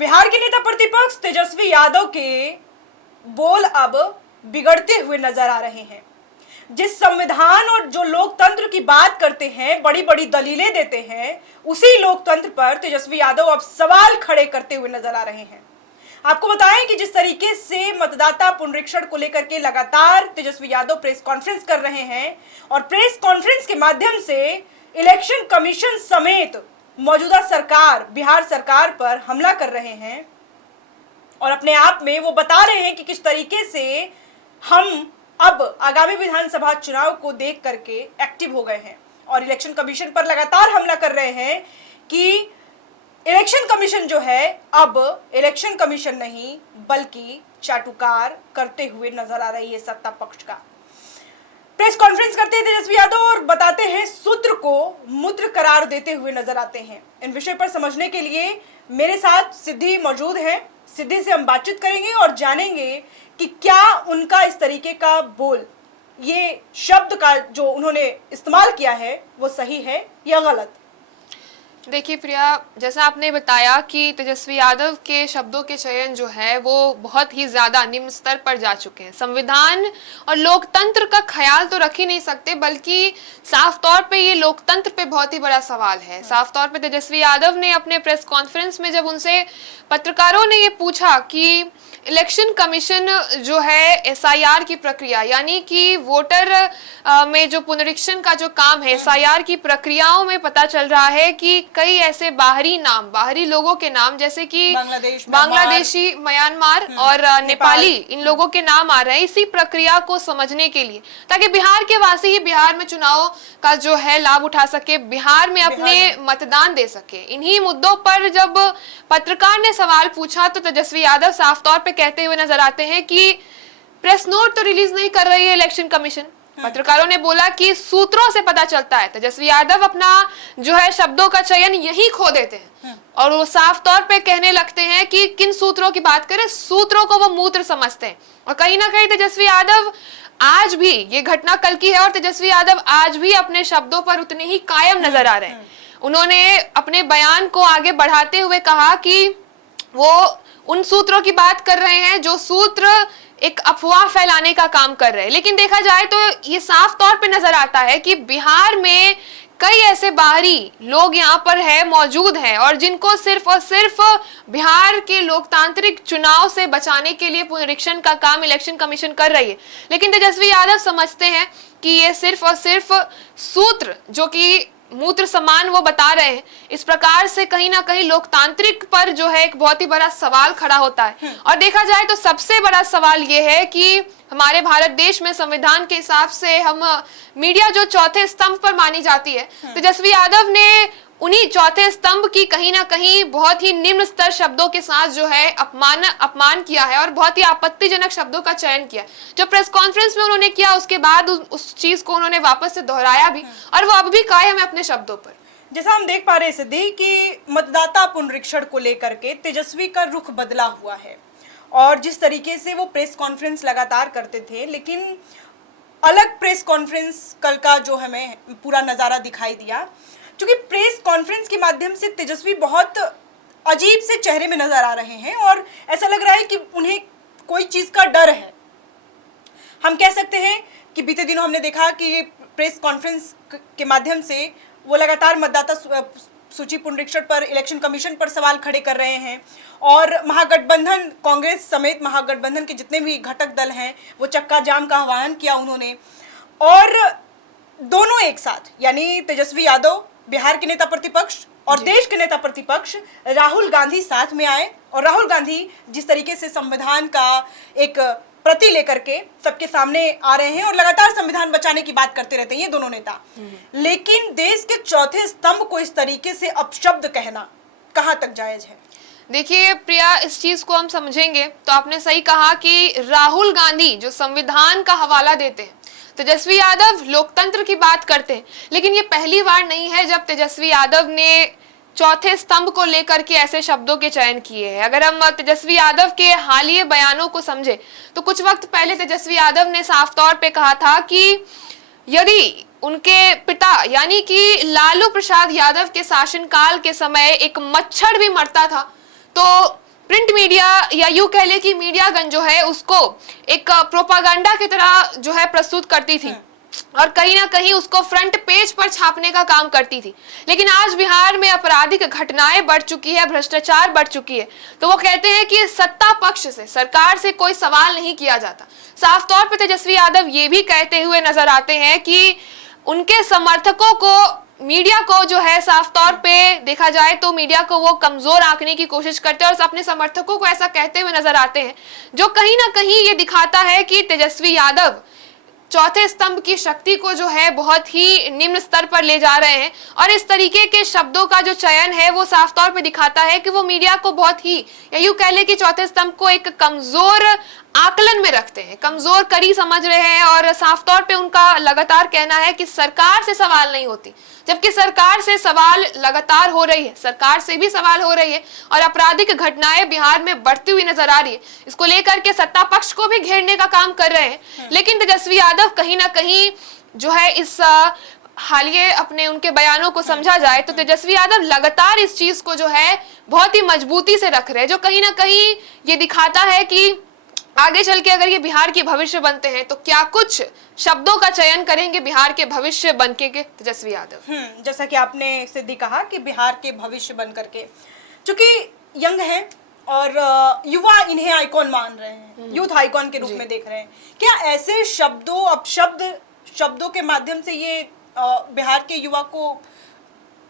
बिहार के नेता प्रतिपक्ष तेजस्वी यादव के बोल अब बिगड़ते हुए नजर आ रहे हैं। जिस संविधान और जो लोकतंत्र की बात करते हैं, बड़ी बड़ी दलीलें देते हैं, उसी लोकतंत्र पर तेजस्वी यादव अब सवाल खड़े करते हुए नजर आ रहे हैं। आपको बताएं कि जिस तरीके से मतदाता पुनरीक्षण को लेकर के लगातार तेजस्वी यादव प्रेस कॉन्फ्रेंस कर रहे हैं और प्रेस कॉन्फ्रेंस के माध्यम से इलेक्शन कमीशन समेत मौजूदा सरकार, बिहार सरकार पर हमला कर रहे हैं और अपने आप में वो बता रहे हैं कि किस तरीके से हम अब आगामी विधानसभा चुनाव को देख करके एक्टिव हो गए हैं और इलेक्शन कमीशन पर लगातार हमला कर रहे हैं कि इलेक्शन कमीशन जो है अब इलेक्शन कमीशन नहीं बल्कि चाटुकार करते हुए नजर आ रही है सत्ता पक्ष का। प्रेस कॉन्फ्रेंस करते हैं तेजस्वी यादव और बताते हैं सूत्र को मूत्र करार देते हुए नजर आते हैं। इन विषय पर समझने के लिए मेरे साथ सिद्धि मौजूद है। सिद्धि से हम बातचीत करेंगे और जानेंगे कि क्या उनका इस तरीके का बोल, ये शब्द का जो उन्होंने इस्तेमाल किया है वो सही है या गलत। देखिए प्रिया, जैसा आपने बताया कि तेजस्वी यादव के शब्दों के चयन जो है वो बहुत ही ज्यादा निम्न स्तर पर जा चुके हैं। संविधान और लोकतंत्र का ख्याल तो रख ही नहीं सकते, बल्कि साफ तौर पे ये लोकतंत्र पे बहुत ही बड़ा सवाल है। साफ तौर पे तेजस्वी यादव ने अपने प्रेस कॉन्फ्रेंस में जब उनसे पत्रकारों ने ये पूछा कि इलेक्शन कमीशन जो है एसआईआर की प्रक्रिया, यानी कि वोटर में जो पुनरीक्षण का जो काम है, एसआईआर की प्रक्रियाओं में पता चल रहा है कि कई ऐसे बाहरी नाम, बाहरी लोगों के नाम, जैसे कि बांग्लादेशी, म्यांमार और नेपाली, इन लोगों के नाम आ रहे हैं इसी प्रक्रिया को समझने के लिए, ताकि बिहार के वासी ही बिहार में चुनाव का जो है लाभ उठा सके, बिहार में अपने मतदान दे सके। इन्हीं मुद्दों पर जब पत्रकार ने सवाल पूछा तो तेजस्वी यादव साफ तौर पे कहते हुए नजर आते हैं कि प्रेस नोट तो रिलीज नहीं कर रही है इलेक्शन कमीशन। पत्रकारों ने बोला कि सूत्रों से पता चलता है। तेजस्वी यादव अपना जो है शब्दों का चयन यही खो देते हैं और वो साफ तौर पे कहने लगते हैं कि किन सूत्रों की बात करें, सूत्रों को वो मूत्र समझते हैं। और कहीं ना कहीं तेजस्वी यादव आज भी, ये घटना कल की है और तेजस्वी यादव आज भी अपने शब्दों पर उतने ही कायम नजर आ रहे हैं। उन्होंने अपने बयान को आगे बढ़ाते हुए कहा कि वो उन सूत्रों की बात कर रहे हैं जो सूत्र एक अफवाह फैलाने का काम कर रहे हैं। लेकिन देखा जाए तो ये साफ तौर पे नजर आता है कि बिहार में कई ऐसे बाहरी लोग यहाँ पर है, मौजूद हैं और जिनको सिर्फ और सिर्फ बिहार के लोकतांत्रिक चुनाव से बचाने के लिए पुनरीक्षण का काम इलेक्शन कमीशन कर रही है। लेकिन तेजस्वी यादव समझते हैं कि ये सिर्फ और सिर्फ सूत्र जो कि मूत्र समान वो बता रहे हैं, इस प्रकार से कहीं ना कहीं लोकतांत्रिक पर जो है एक बहुत ही बड़ा सवाल खड़ा होता है। और देखा जाए तो सबसे बड़ा सवाल ये है कि हमारे भारत देश में संविधान के हिसाब से हम मीडिया जो चौथे स्तंभ पर मानी जाती है, तेजस्वी यादव ने उन्हीं चौथे स्तंभ की कहीं ना कहीं बहुत ही निम्न स्तर शब्दों के साथ जो है अपमान किया है और बहुत ही आपत्तिजनक शब्दों का चयन किया। जो प्रेस कॉन्फ्रेंस में उन्होंने किया उसके बाद उस चीज को उन्होंने वापस से दोहराया भी और वो अब भी कायम है अपने शब्दों पर। जैसा हम देख पा रहे हैं सिद्धि कि मतदाता पुनरीक्षण को लेकर के तेजस्वी का रुख बदला हुआ है और जिस तरीके से वो प्रेस कॉन्फ्रेंस लगातार करते थे, लेकिन अलग प्रेस कॉन्फ्रेंस कल का जो हमें पूरा नज़ारा दिखाई दिया, क्योंकि प्रेस कॉन्फ्रेंस के माध्यम से तेजस्वी बहुत अजीब से चेहरे में नजर आ रहे हैं और ऐसा लग रहा है कि उन्हें कोई चीज़ का डर है। हम कह सकते हैं कि बीते दिनों हमने देखा कि प्रेस कॉन्फ्रेंस के माध्यम से वो लगातार मतदाता सूची पुनरीक्षण पर, इलेक्शन कमीशन पर सवाल खड़े कर रहे हैं और महागठबंधन, कांग्रेस समेत महागठबंधन के जितने भी घटक दल हैं वो चक्का जाम का आह्वान किया उन्होंने। और दोनों एक साथ, यानी तेजस्वी यादव बिहार के नेता प्रतिपक्ष और देश के नेता प्रतिपक्ष राहुल गांधी साथ में आए और राहुल गांधी जिस तरीके से संविधान का एक प्रति लेकर के सबके सामने आ रहे हैं और लगातार संविधान बचाने की बात करते रहते हैं ये दोनों नेता, लेकिन देश के चौथे स्तंभ को इस तरीके से अपशब्द कहना कहां तक जायज है। देखिए प्रिया, इस चीज को हम समझेंगे तो आपने सही कहा कि राहुल गांधी जो संविधान का हवाला देते हैं, तेजस्वी यादव लोकतंत्र की बात करते हैं, लेकिन ये पहली बार नहीं है जब तेजस्वी यादव ने चौथे स्तंभ को लेकर के ऐसे शब्दों के चयन किए हैं। अगर हम तेजस्वी यादव के हालिया बयानों को समझे तो कुछ वक्त पहले तेजस्वी यादव ने साफ तौर पे कहा था कि यदि उनके पिता यानी कि लालू प्रसाद यादव के शासनकाल के समय एक मच्छर भी मरता था तो या यूं कह ले कि मीडियागन जो है उसको एक प्रोपागंडा की तरह जो है प्रस्तुत करती थी और कहीं ना कहीं उसको फ्रंट पेज पर छापने का काम करती थी। लेकिन आज बिहार में आपराधिक घटनाएं बढ़ चुकी है, भ्रष्टाचार बढ़ चुकी है, तो वो कहते हैं कि सत्ता पक्ष से, सरकार से कोई सवाल नहीं किया जाता। साफ तौर पर तेजस्वी यादव ये भी कहते हुए नजर आते हैं कि उनके समर्थकों को, मीडिया को जो है साफ तौर पे देखा जाए तो मीडिया को वो कमजोर आंकने की कोशिश करते हैं और अपने समर्थकों को ऐसा कहते हुए नजर आते हैं, जो कहीं ना कहीं ये दिखाता है कि तेजस्वी यादव चौथे स्तंभ की शक्ति को जो है बहुत ही निम्न स्तर पर ले जा रहे हैं। और इस तरीके के शब्दों का जो चयन है वो साफ तौर पे दिखाता है कि वो मीडिया को बहुत ही, या यूं कह ले कि चौथे स्तंभ को एक कमजोर आकलन में रखते हैं, कमजोर कड़ी समझ रहे हैं। और साफ तौर पे उनका लगातार कहना है कि सरकार से सवाल नहीं होती, जबकि सरकार से सवाल लगातार हो रही है, सरकार से भी सवाल हो रही है और आपराधिक घटनाएं बिहार में बढ़ती हुई नजर आ रही है। इसको लेकर के सत्ता पक्ष को भी घेरने का काम कर रहे हैं। लेकिन तेजस्वी यादव कहीं ना कहीं जो है इस हालिया अपने उनके बयानों को समझा जाए तो तेजस्वी यादव लगातार इस चीज को जो है बहुत ही मजबूती से रख रहे हैं, जो कहीं ना कहीं ये दिखाता है कि आगे चल के अगर ये बिहार के भविष्य बनते हैं तो क्या कुछ शब्दों का चयन करेंगे बिहार के भविष्य बनके के तेजस्वी यादव। जैसा कि आपने सिद्धि कहा कि बिहार के भविष्य बन करके, चूंकि यंग हैं और युवा इन्हें आइकॉन मान रहे हैं, यूथ आइकॉन के रूप में देख रहे हैं, क्या ऐसे शब्दों के माध्यम से ये बिहार के युवा को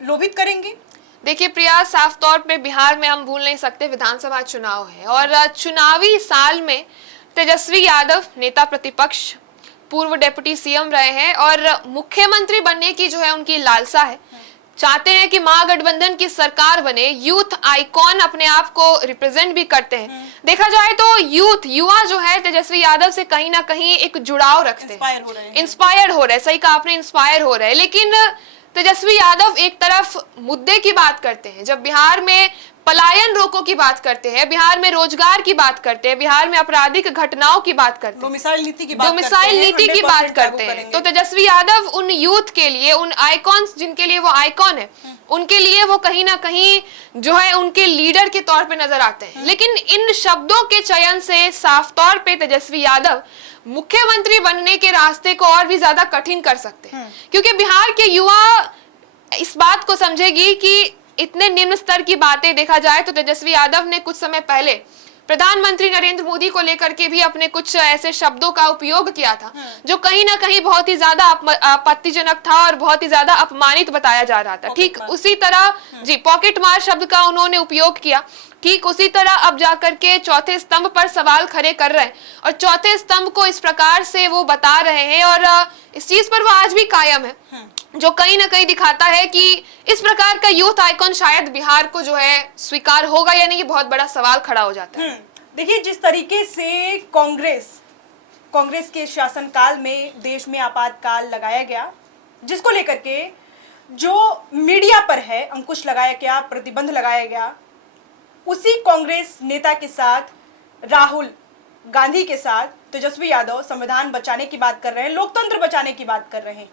लोभित करेंगे? देखिए प्रिया, साफ तौर पे बिहार में हम भूल नहीं सकते विधानसभा चुनाव है और चुनावी साल में तेजस्वी यादव नेता प्रतिपक्ष, पूर्व डिप्टी सीएम रहे हैं और मुख्यमंत्री बनने की जो है उनकी लालसा है। चाहते हैं कि महागठबंधन की सरकार बने, यूथ आइकॉन अपने आप को रिप्रेजेंट भी करते हैं। देखा जाए तो युवा जो है तेजस्वी यादव से कहीं ना कहीं एक जुड़ाव रखते हैं, इंस्पायर हो रहे हैं। सही कहा आपने, इंस्पायर हो रहे हैं। लेकिन तेजस्वी यादव एक तरफ मुद्दे की बात करते हैं, जब बिहार में पलायन रोको की बात करते हैं, बिहार में रोजगार की बात करते हैं, बिहार में आपराधिक घटनाओं की बात करते हैं, डोमिसाइल नीति की बात करते हैं, तो तेजस्वी यादव उन यूथ के लिए, उन आइकॉन्स जिनके लिए वो आइकॉन है, उनके लिए वो कहीं ना कहीं जो है उनके लीडर के तौर पे नजर आते हैं। लेकिन इन शब्दों के चयन से साफ तौर पे तेजस्वी यादव मुख्यमंत्री बनने के रास्ते को और भी ज्यादा कठिन कर सकते हैं, क्योंकि बिहार के युवा इस बात को समझेगी कि इतने निम्न स्तर की बातें, देखा जाए तो तेजस्वी यादव ने कुछ समय पहले प्रधानमंत्री नरेंद्र मोदी को लेकर के भी अपने कुछ ऐसे शब्दों का उपयोग किया था जो कहीं ना कहीं बहुत ही ज्यादा आपत्तिजनक था और बहुत ही ज्यादा अपमानित बताया जा रहा था। ठीक उसी तरह जी पॉकेट मार शब्द का उन्होंने उपयोग किया। ठीक उसी तरह अब जाकर के चौथे स्तंभ पर सवाल खड़े कर रहे हैं और चौथे स्तंभ को इस प्रकार से वो बता रहे हैं और इस चीज पर वो आज भी कायम है, जो कहीं ना कहीं दिखाता है कि इस प्रकार का यूथ आइकॉन शायद बिहार को जो है स्वीकार होगा या नहीं, ये बहुत बड़ा सवाल खड़ा हो जाता है। देखिए, जिस तरीके से कांग्रेस के शासनकाल में देश में आपातकाल लगाया गया, जिसको लेकर के जो मीडिया पर है अंकुश लगाया गया, प्रतिबंध लगाया गया, उसी कांग्रेस नेता के साथ, राहुल गांधी के साथ तेजस्वी यादव संविधान बचाने की बात कर रहे हैं, लोकतंत्र बचाने की बात कर रहे हैं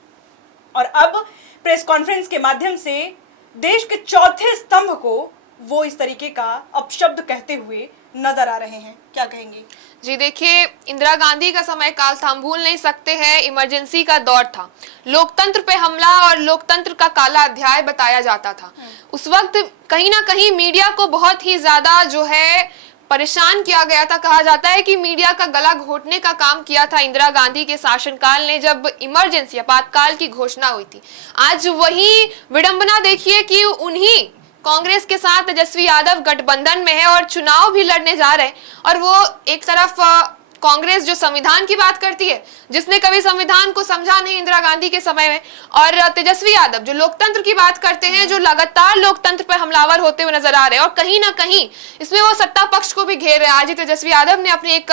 और अब प्रेस कॉन्फ्रेंस के माध्यम से देश के चौथे स्तंभ को वो इस तरीके का अपशब्द कहते हुए नजर आ रहे हैं। क्या कहेंगे? जी देखिए, इंदिरा गांधी का समय काल था, हम भूल नहीं सकते हैं, इमरजेंसी का दौर था, लोकतंत्र पे हमला और लोकतंत्र का काला अध्याय बताया जाता था। उस वक्त कहीं ना कहीं मीडिया को बहुत ही ज्यादा जो है परेशान किया गया था। कहा जाता है कि मीडिया का गला घोटने का काम किया था इंदिरा गांधी के शासनकाल ने, जब इमरजेंसी आपातकाल की घोषणा हुई थी। आज वही विडंबना देखिए कि उन्हीं कांग्रेस के साथ तेजस्वी यादव गठबंधन में है और चुनाव भी लड़ने जा रहे हैं और वो एक तरफ कांग्रेस जो संविधान की बात करती है, जिसने कभी संविधान को समझा नहीं इंदिरा गांधी के समय में, और तेजस्वी यादव जो लोकतंत्र की बात करते हैं, जो लगातार लोकतंत्र पर हमलावर होते हुए नजर आ रहे हैं और कहीं ना कहीं इसमें वो सत्ता पक्ष को भी घेर रहे हैं। आज ही तेजस्वी यादव ने अपने एक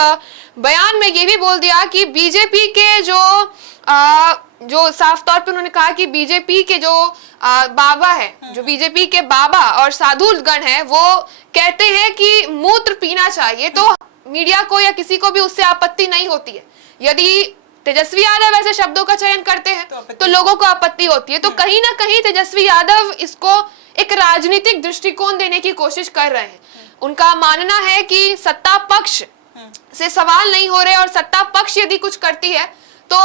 बयान में ये भी बोल दिया कि बीजेपी के जो साफ तौर पे उन्होंने कहा कि बीजेपी के जो बाबा है, जो बीजेपी के बाबा और साधु गण है, वो कहते हैं कि मूत्र पीना चाहिए, तो मीडिया को या किसी को भी उससे आपत्ति नहीं होती है। यदि तेजस्वी यादव ऐसे शब्दों का चयन करते हैं तो लोगों को आपत्ति होती है। तो कहीं ना कहीं तेजस्वी यादव इसको एक राजनीतिक दृष्टिकोण देने की कोशिश कर रहे हैं। उनका मानना है कि सत्ता पक्ष से सवाल नहीं हो रहे और सत्ता पक्ष यदि कुछ करती है तो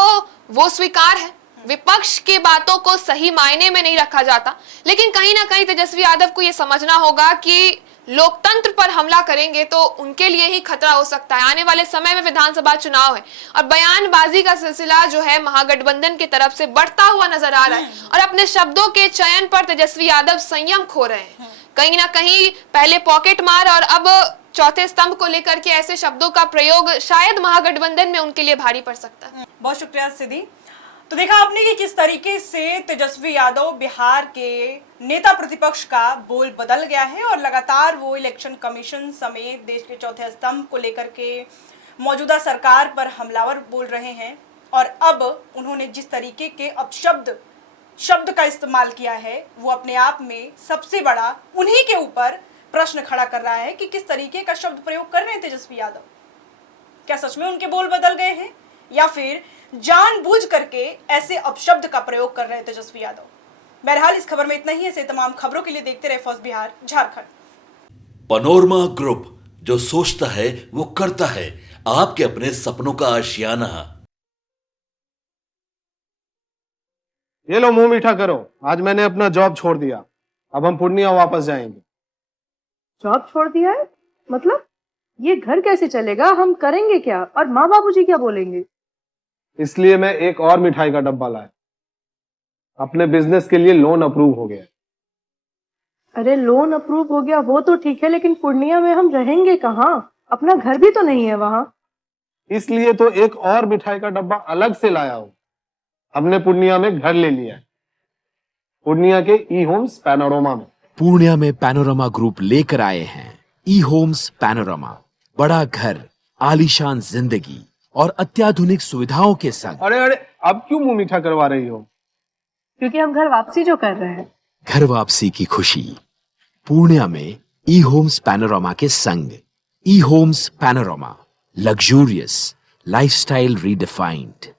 वो स्वीकार है। विपक्ष की बातों को सही मायने में नहीं रखा जाता, लेकिन कहीं ना कहीं तेजस्वी यादव को यह समझना होगा कि लोकतंत्र पर हमला करेंगे तो उनके लिए ही खतरा हो सकता है। आने वाले समय में विधानसभा चुनाव है और बयानबाजी का सिलसिला जो है महागठबंधन की तरफ से बढ़ता हुआ नजर आ रहा है और अपने शब्दों के चयन पर तेजस्वी यादव संयम खो रहे हैं। कहीं ना कहीं पहले पॉकेट मार और अब चौथे स्तंभ को लेकर के ऐसे शब्दों का प्रयोग शायद महागठबंधन में उनके लिए भारी पड़ सकता है। बहुत शुक्रिया सिद्धि। तो देखा आपने कि किस तरीके से तेजस्वी यादव बिहार के नेता प्रतिपक्ष का बोल बदल गया है और लगातार वो इलेक्शन कमीशन समेत देश के चौथे स्तंभ को लेकर के मौजूदा सरकार पर हमलावर बोल रहे हैं। और अब उन्होंने जिस तरीके के शब्द का इस्तेमाल किया है वो अपने आप में सबसे बड़ा उन्हीं के ऊपर प्रश्न खड़ा कर रहा है कि किस तरीके का शब्द प्रयोग कर रहे हैं तेजस्वी यादव। क्या सच में उनके बोल बदल गए हैं या फिर जानबूझ करके ऐसे अपशब्द का प्रयोग कर रहे हैं तेजस्वी यादव। बहरहाल इस खबर में इतना ही है। ऐसे तमाम खबरों के लिए देखते रहे first Bihar Jharkhand. Panorama group, जो सोचता है वो करता है। आपके अपने सपनों का आशियाना। ये लो मुंह मीठा करो, आज मैंने अपना जॉब छोड़ दिया, अब हम पूर्णिया वापस जाएंगे। जॉब छोड़ दिया है? मतलब ये घर कैसे चलेगा? हम करेंगे क्या? और माँ बाबूजी क्या बोलेंगे? इसलिए मैं एक और मिठाई का डब्बा लाया। अपने बिजनेस के लिए लोन अप्रूव हो गया। अरे लोन अप्रूव हो गया वो तो ठीक है, लेकिन पूर्णिया में हम रहेंगे कहाँ? अपना घर भी तो नहीं है वहाँ। इसलिए तो एक और मिठाई का डब्बा अलग से लाया हूँ। हमने पूर्णिया में घर ले लिया है, पूर्णिया के ई होम्स पैनोरमा में। पूर्णिया में पैनोरमा ग्रुप लेकर आए हैं ई होम्स पैनोरमा। बड़ा घर, आलीशान जिंदगी और अत्याधुनिक सुविधाओं के संग। अरे अरे, अब क्यों मुंह मीठा करवा रही हो? क्योंकि हम घर वापसी जो कर रहे हैं। घर वापसी की खुशी पूर्णिया में ई होम्स पैनोरमा के संग। ई Homes Panorama, luxurious lifestyle redefined.